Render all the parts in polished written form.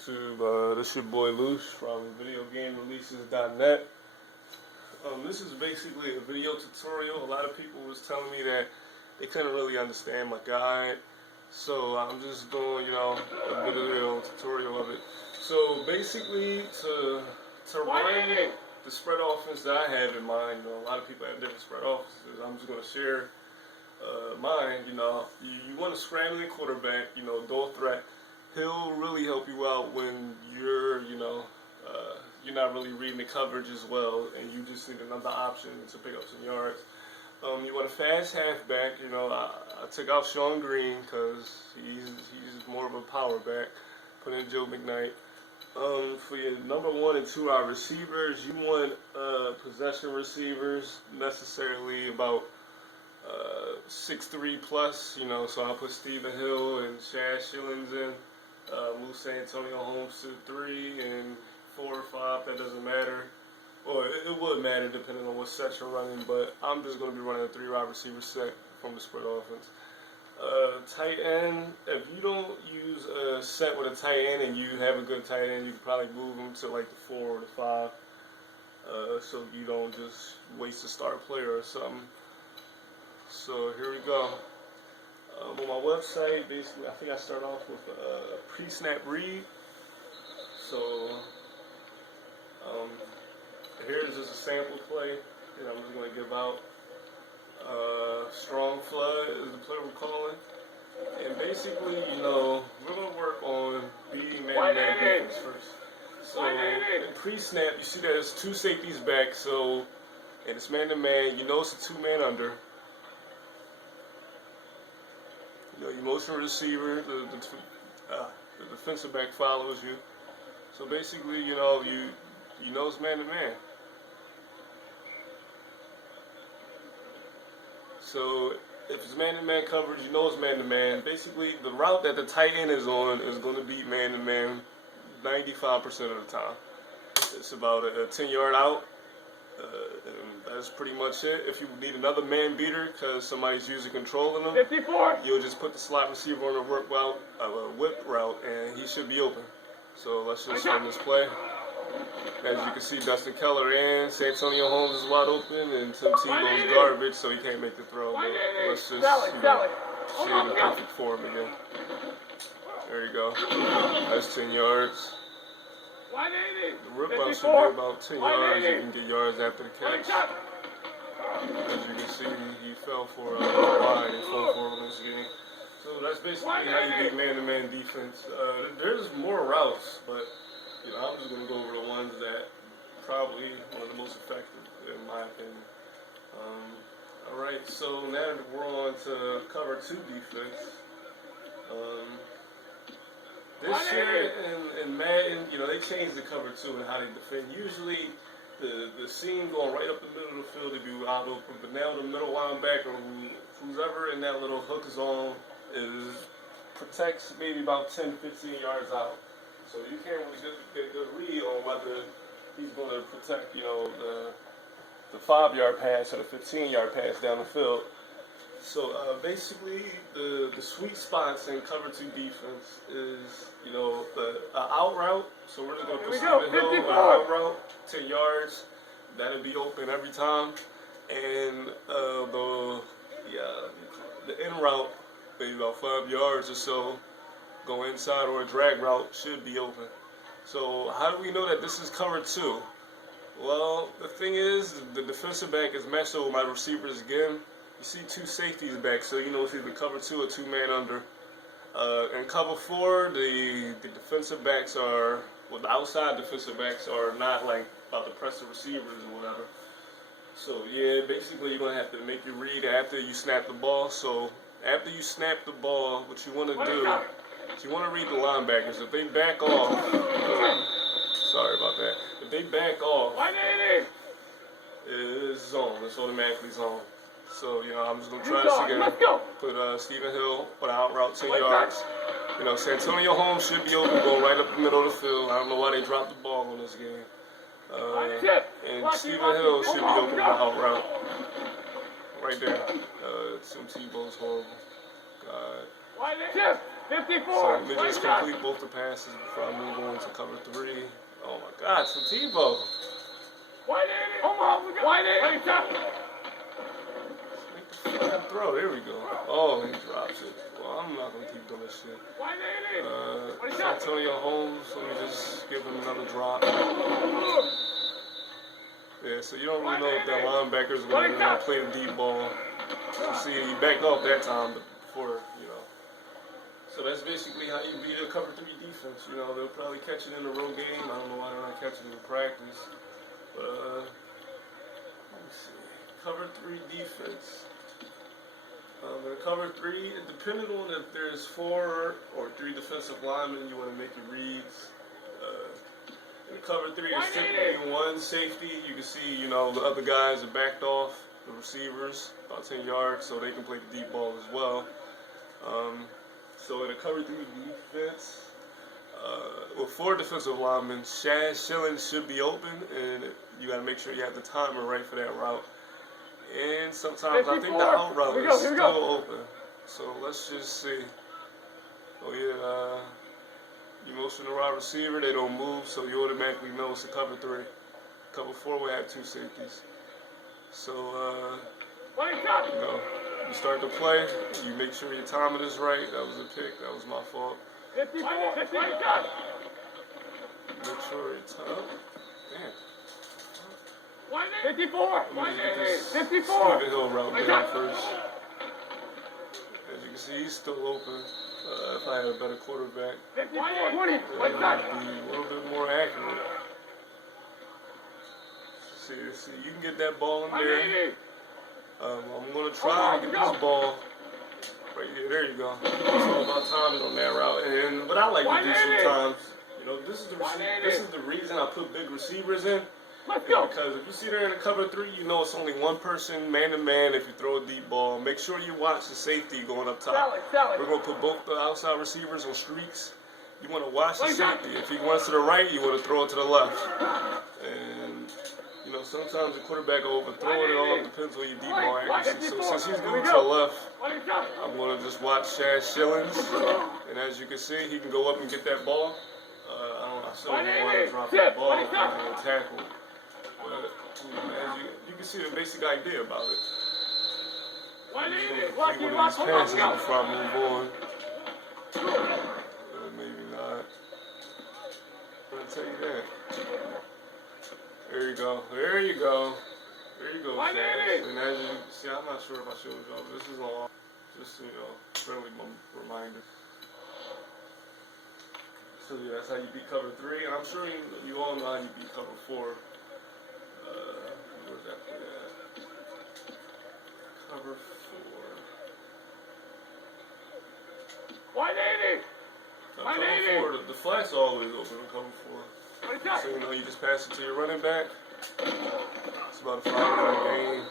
YouTube? This your boy Lush from VideoGameReleases.net. This is basically a video tutorial. A lot of people was telling me that they couldn't really understand my guide, so I'm just doing, a video tutorial of it. So basically, to run the spread offense that I have in mind, a lot of people have different spread offenses. I'm just going to share mine. You want a scrambling quarterback, dual threat. He'll really help you out when you're not really reading the coverage as well, and you just need another option to pick up some yards. You want a fast halfback. I took out Sean Green because he's more of a power back. Put in Joe McKnight. For your number 1 and 2 wide receivers, you want possession receivers, necessarily about 6'3" plus. So I'll put Stephen Hill and Chad Shillings in. Move Santonio Holmes to 3 and 4 or 5. That doesn't matter. Or it would matter depending on what set you're running, but I'm just going to be running a 3 wide receiver set from the spread offense. Tight end, if you don't use a set with a tight end and you have a good tight end, you can probably move them to like the 4 or the 5, so you don't just waste a star player or something. So here we go. On my website, basically, I think I start off with pre-snap read. So here's just a sample play that I'm just going to give out. Strong flood is the play we're calling. And basically, we're going to work on beating man-to-man defense first. So in pre-snap, you see that there's 2 safeties back, and it's man-to-man. It's a 2-man under. You motion receiver, the defensive back follows you. So basically, you know it's man-to-man. So if it's man-to-man coverage, it's man-to-man. Basically, the route that the tight end is on is going to be man-to-man 95% of the time. It's about a 10-yard out. And that's pretty much it. If you need another man beater because somebody's using control of them, 54. You'll just put the slot receiver on a whip route, and he should be open. So let's just run this play. As you can see, Dustin Keller and Santonio Holmes is wide open, and Tim Tebow's garbage, so he can't make the throw. But let's just share the perfect form again. There you go. That's 10 yards. The rip out should be about 10 yards. You can get yards after the catch. As you can see, he fell for a wide and fell for in this game. So that's basically how you beat man-to-man defense. There's more routes, but I'm just going to go over the ones that probably one of the most effective in my opinion. Alright, so now we're on to cover 2 defense. This year in Madden, they changed the cover 2 and how they defend. Usually, the seam going right up the middle of the field to be wide open, but now the middle linebacker, who's ever in that little hook zone, protects maybe about 10, 15 yards out. So you can't really get a good read on whether he's going to protect, the 5-yard pass or the 15-yard pass down the field. So basically, the sweet spots in cover 2 defense is, the out route. So we're just going to put Stephen Hill on out route, 10 yards. That'll be open every time. And the in route, maybe about 5 yards or so, go inside, or a drag route should be open. So how do we know that this is cover 2? Well, the thing is, the defensive back is matched up with my receivers again. You see 2 safeties back, so it's either cover 2 or 2-man under. In cover 4, the defensive backs the outside defensive backs are not about to press the receivers or whatever. So yeah, basically you're going to have to make your read after you snap the ball. So after you snap the ball, what you want to do is you want to read the linebackers. If they back off, sorry about that. If they back off, it's zone. It's automatically zone. So, I'm just going to try this again. Put Stephen Hill, put out route 10 yards. Santonio Holmes should be open, going right up the middle of the field. I don't know why they dropped the ball on this game. And Stephen Hill should be open with out route. Right there. Tim Tebow's horrible. God. So let me just complete both the passes before I move on to cover 3. Oh my God, some Tebow. Make the throw. There we go. Oh, he drops it. Well, I'm not gonna keep doing this shit. Antonio Holmes. Let me just give him another drop. Yeah, so you don't really know if that linebacker is going to play a deep ball. You see, he backed off that time, but before, you know. So that's basically how you beat a cover 3 defense. You know, they'll probably catch it in the road game. I don't know why they're not catching it in practice. But, let me see. Cover 3 defense. In cover 3, depending on if there's 4 or 3 defensive linemen, you want to make your reads. In cover 3, there's typically 1 safety. You can see, you know, the other guys are backed off, the receivers, about 10 yards, so they can play the deep ball as well. So in a cover 3 defense, with 4 defensive linemen, Shad Shillings should be open, and you got to make sure you have the timer right for that route. And sometimes I think the out route is still open. So let's just see. Oh yeah, you motion the wide receiver, they don't move, so you automatically know it's a cover 3. Cover 4 will have 2 safeties. So, you know, you start the play, you make sure your timing is right. That was a pick, that was my fault. Make sure it's up. Damn. 54! 54! Steven Hill route down first. As you can see, he's still open. If I had a better quarterback, it would be a little bit more accurate. See, you can get that ball in there. I'm going to try to get this ball right here. There you go. It's all about timing on that route. And what I like to do sometimes, you know, this is the reason I put big receivers in. Because if you see there in the cover 3, you know it's only 1 person, man to man, if you throw a deep ball. Make sure you watch the safety going up top. We're going to put both the outside receivers on streaks. You want to watch the safety. If he wants to the right, you want to throw it to the left. And, you know, sometimes the quarterback will overthrow it. It all depends on your deep ball accuracy. So since he's going to the left, I'm going to just watch Shad Shillings. And as you can see, he can go up and get that ball. I still don't want to drop that ball and tackle. But as you can see the basic idea about it. I'm just going to complete one of these passes before I move on. Maybe not. I'm going to tell you that. There you go. There you go. There you go. And as you can see, I'm not sure if I showed y'all, but this is all just, you know, friendly reminder. So yeah, that's how you beat cover 3. And I'm sure you all know how you beat cover 4. Where's that play at? Cover 4. 180! Cover 4, the flat's always open in cover 4. So you know, you just pass it to your running back. It's about a 5-yard gain.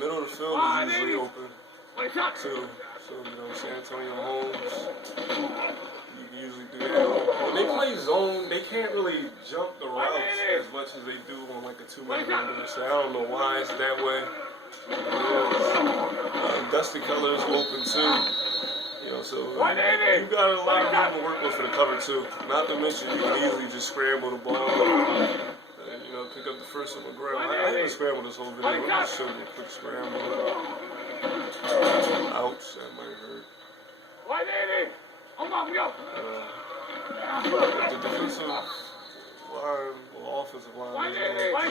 Middle of the field is usually open too. So you know, San Antonio Holmes, you can usually do that. When they play zone, they can't really jump the routes as much as they do on like a 2-man window. So I don't know why it's that way. Dusty colors open too. You know, so you got a lot of room to work with for the cover 2. Not to mention you can easily just scramble the ball and, you know, pick up the first one on the ground. I haven't scrambled this whole video. Let me just show you a quick scramble. Ouch, that might hurt. 180! The defensive line or offensive line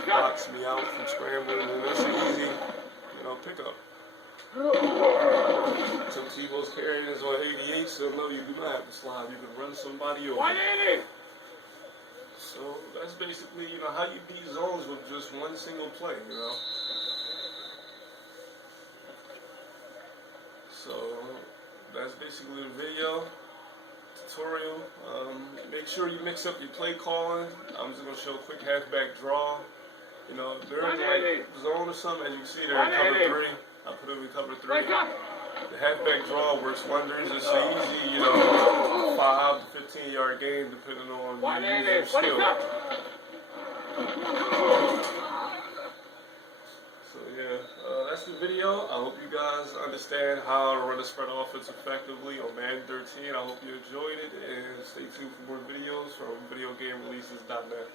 blocks me out from scrambling, and that's an easy, you know, pickup. Tim Tebow's carrying is on 88, so no, you do not have to slide. You can run somebody over. 180! So that's basically, you know, how you beat zones with just one single play, you know. So that's basically the video tutorial. Make sure you mix up your play calling. I'm just gonna show a quick halfback draw. You know, during like zone or something, as you can see there in cover 3. I put it in cover 3. The halfback draw works wonders. It's an easy, you know, 5 to 15-yard gain depending on your skill. So yeah, that's the video. I hope you guys understand how to run a spread offense effectively on Madden 13. I hope you enjoyed it, and stay tuned for more videos from videogamereleases.net.